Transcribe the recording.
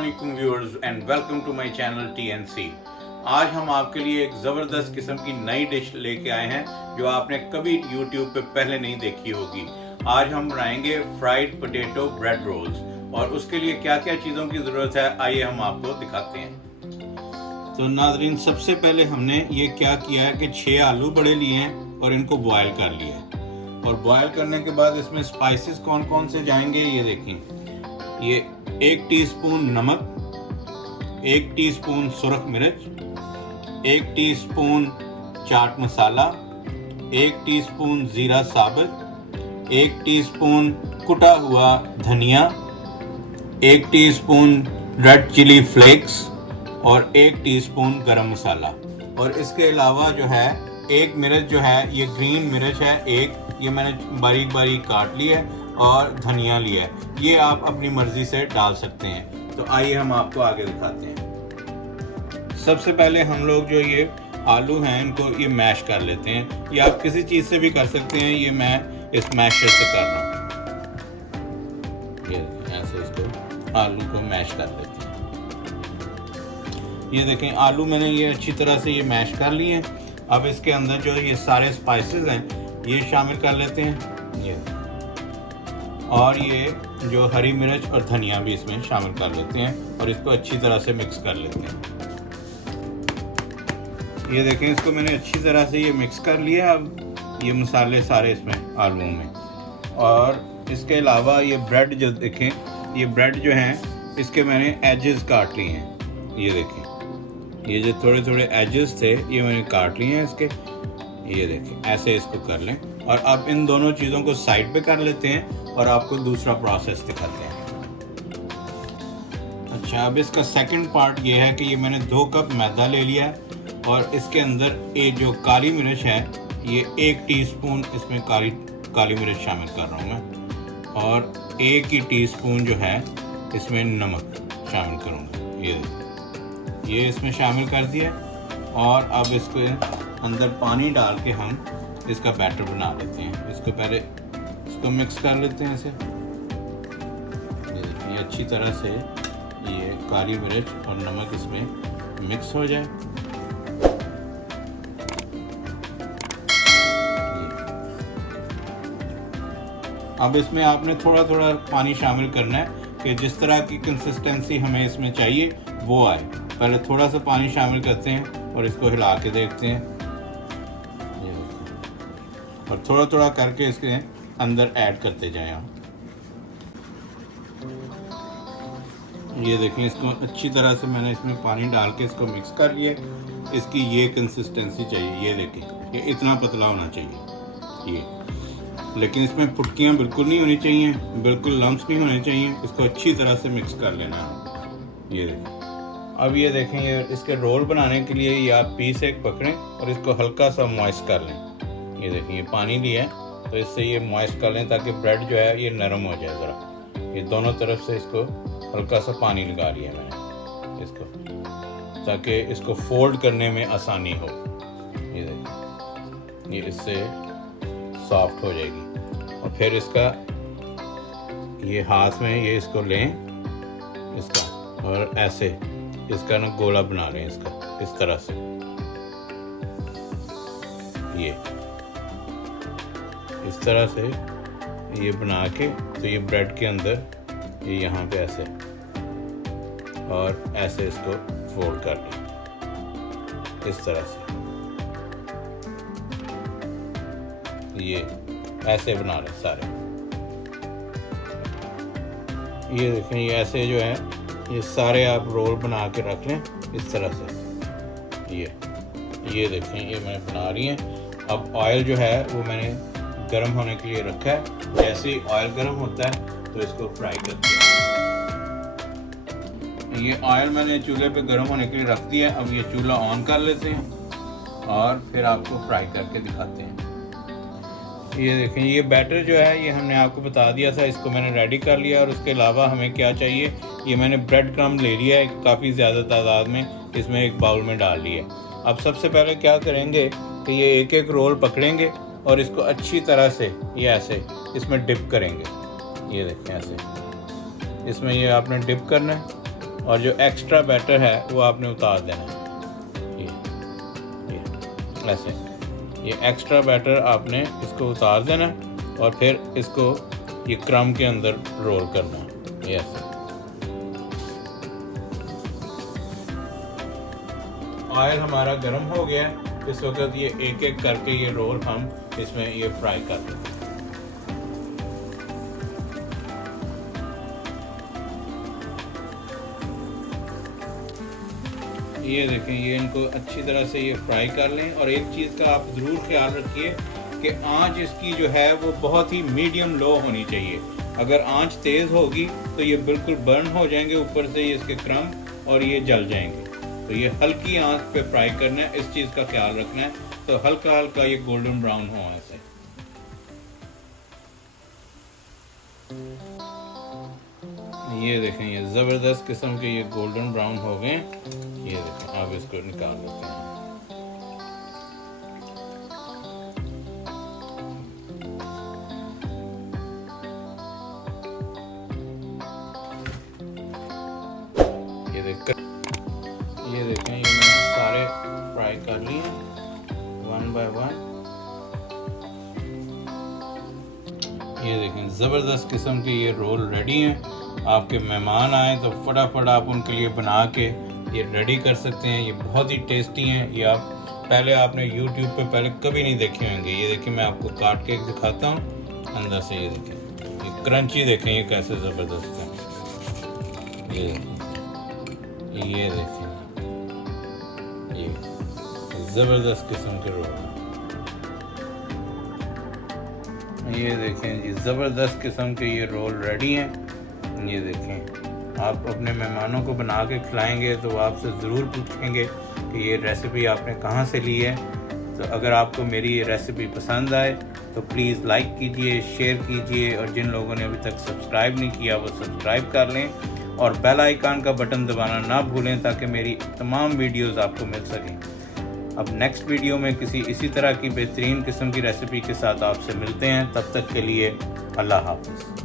अस्सलामुअलैकुम viewers and welcome to my channel TNC। आज हम आपके लिए एक ज़बरदस्त किस्म की नई डिश लेके आए हैं जो आपने कभी YouTube पे पहले नहीं देखी होगी। आज हम बनाएंगे फ्राइड पोटैटो ब्रेड रोल्स और उसके लिए क्या क्या चीज़ों की ज़रूरत है आइए हम आपको दिखाते हैं। तो नाज़रीन, सबसे पहले हमने ये क्या किया है कि 6 आलू बड़े लिए हैं और इनको बॉयल कर लिया है। और बॉयल करने के बाद इसमें स्पाइसेस कौन कौन से जाएंगे ये देखें। ये 1 टीस्पून नमक, 1 टीस्पून सुरख मिर्च, 1 टीस्पून चाट मसाला, 1 टीस्पून जीरा साबुत, 1 टीस्पून कुटा हुआ धनिया, 1 टीस्पून रेड चिली फ्लेक्स और 1 टीस्पून गरम मसाला। और इसके अलावा जो है 1 मिर्च जो है ये ग्रीन मिर्च है, ये मैंने बारीक बारीक काट ली है और धनिया लिया है। ये आप अपनी मर्जी से डाल सकते हैं। तो आइए हम आपको आगे दिखाते हैं। सबसे पहले हम लोग जो ये आलू हैं इनको ये मैश कर लेते हैं। ये आप किसी चीज़ से भी कर सकते हैं, ये मैं इस मैशर से कर रहा हूँ। ये ऐसे इसको आलू को मैश कर लेते हैं। ये देखें आलू मैंने ये अच्छी तरह से ये मैश कर लिए हैं। अब इसके अंदर जो ये सारे स्पाइसेस हैं ये शामिल कर लेते हैं। ये और ये जो हरी मिर्च और धनिया भी इसमें शामिल कर लेते हैं और इसको अच्छी तरह से मिक्स कर लेते हैं। ये देखें इसको मैंने अच्छी तरह से ये मिक्स कर लिया। अब ये मसाले सारे इसमें आलूओं में। और इसके अलावा ये ब्रेड जो देखें, ये ब्रेड जो हैं इसके मैंने एजेस काट लिए हैं। ये देखें, ये जो थोड़े थोड़े एजेस थे ये मैंने काट लिए हैं इसके। ये देखें ऐसे इसको कर लें। और अब इन दोनों चीज़ों को साइड पे कर लेते हैं और आपको दूसरा प्रोसेस दिखाते हैं। अच्छा, अब इसका सेकंड पार्ट ये है कि ये मैंने 2 कप मैदा ले लिया है और इसके अंदर ये जो काली मिर्च है ये 1 टीस्पून इसमें काली मिर्च शामिल कर रहा हूँ मैं। और 1 ही टीस्पून जो है इसमें नमक शामिल करूँगा। ये देखिए ये इसमें शामिल कर दिया। और अब इसके अंदर पानी डाल के हम इसका बैटर बना लेते हैं। इसको पहले इसको मिक्स कर लेते हैं ऐसे। ये अच्छी तरह से ये काली मिर्च और नमक इसमें मिक्स हो जाए। अब इसमें आपने थोड़ा थोड़ा पानी शामिल करना है कि जिस तरह की कंसिस्टेंसी हमें इसमें चाहिए वो आए। पहले थोड़ा सा पानी शामिल करते हैं और इसको हिला के देखते हैं। और थोड़ा थोड़ा करके इसके अंदर ऐड करते जाएं आप। ये देखें इसको अच्छी तरह से मैंने इसमें पानी डाल के इसको मिक्स कर लिया। इसकी ये कंसिस्टेंसी चाहिए। ये देखें ये इतना पतला होना चाहिए ये। लेकिन इसमें फुटकियाँ बिल्कुल नहीं होनी चाहिए, बिल्कुल लम्स नहीं होने चाहिए। इसको अच्छी तरह से मिक्स कर लेना है। ये देखें। अब ये देखें ये इसके रोल बनाने के लिए ये आप पीस एक पकड़ें और इसको हल्का सा मॉइस्ट कर लें। ये देखें ये पानी लिया है तो इससे ये मॉइस्ट कर लें ताकि ब्रेड जो है ये नरम हो जाए ज़रा। ये दोनों तरफ से इसको हल्का सा पानी लगा लिया मैंने इसको, ताकि इसको फोल्ड करने में आसानी हो। ये देखें ये इससे सॉफ्ट हो जाएगी। और फिर इसका ये हाथ में ये इसको लें इसका और ऐसे इसका ना गोला बना लें इसका इस तरह से। ये इस तरह से ये बना के तो ये ब्रेड के अंदर ये यहाँ पे ऐसे और ऐसे इसको फोल्ड कर लें इस तरह से। ये ऐसे बना लें सारे। ये देखें ये ऐसे जो है ये सारे आप रोल बना के रख लें इस तरह से। ये देखें ये मैंने बना रही हैं। अब ऑयल जो है वो मैंने गर्म होने के लिए रखा है। जैसे ही ऑयल गर्म होता है तो इसको फ्राई करते हैं। ये ऑयल मैंने चूल्हे पे गर्म होने के लिए रख दिया है। अब ये चूल्हा ऑन कर लेते हैं और फिर आपको फ्राई करके दिखाते हैं। ये देखें ये बैटर जो है ये हमने आपको बता दिया था, इसको मैंने रेडी कर लिया। और उसके अलावा हमें क्या चाहिए, ये मैंने ब्रेड क्रम्ब ले लिया है काफ़ी ज़्यादा तादाद में, इसमें एक बाउल में डाल लिया। अब सबसे पहले क्या करेंगे कि ये एक एक रोल पकड़ेंगे और इसको अच्छी तरह से ये ऐसे इसमें डिप करेंगे। ये देखें ऐसे इसमें ये आपने डिप करना है और जो एक्स्ट्रा बैटर है वो आपने उतार देना है। ये ऐसे ये एक्स्ट्रा बैटर आपने इसको उतार देना है और फिर इसको ये क्रम के अंदर रोल करना है। ये ऐसे ऑयल हमारा गर्म हो गया है। इस वक्त ये एक एक करके ये रोल हम इसमें ये फ्राई कर देंगे। ये देखें, ये इनको अच्छी तरह से ये फ्राई कर लें। और एक चीज़ का आप ज़रूर ख्याल रखिए कि आंच इसकी जो है वो बहुत ही मीडियम लो होनी चाहिए। अगर आंच तेज़ होगी तो ये बिल्कुल बर्न हो जाएंगे, ऊपर से ये इसके क्रम और ये जल जाएंगे। तो ये हल्की आंच पे फ्राई करना है, इस चीज़ का ख्याल रखना है। तो हल्का हल्का ये गोल्डन ब्राउन हो ऐसे। ये देखें, ये ज़बरदस्त किस्म के ये गोल्डन ब्राउन हो गए। ये देखें, अब इसको निकाल लेते हैं। ये देखें, ये मैंने सारे फ्राई कर लिए वन बाय वन। ये देखें, ज़बरदस्त किस्म के ये रोल रेडी हैं। आपके मेहमान आए तो फटाफट आप उनके लिए बना के ये रेडी कर सकते हैं। ये बहुत ही टेस्टी हैं। ये आप पहले आपने YouTube पे पहले कभी नहीं देखे होंगे। ये देखिए, मैं आपको काट के दिखाता हूँ अंदर से। ये देखें, ये क्रंची देखें ये कैसे ज़बरदस्त है। ये देखें, ये ज़बरदस्त किस्म के रोल हैं। ये देखें जी, ज़बरदस्त किस्म के ये रोल रेडी हैं। ये देखें, आप अपने मेहमानों को बना के खिलाएंगे तो आपसे ज़रूर पूछेंगे कि ये रेसिपी आपने कहाँ से ली है। तो अगर आपको मेरी ये रेसिपी पसंद आए तो प्लीज़ लाइक कीजिए, शेयर कीजिए, और जिन लोगों ने अभी तक सब्सक्राइब नहीं किया वो सब्सक्राइब कर लें और बेल आइकन का बटन दबाना ना भूलें ताकि मेरी तमाम वीडियोस आपको मिल सकें। अब नेक्स्ट वीडियो में किसी इसी तरह की बेहतरीन किस्म की रेसिपी के साथ आपसे मिलते हैं। तब तक के लिए अल्लाह हाफ़िज़।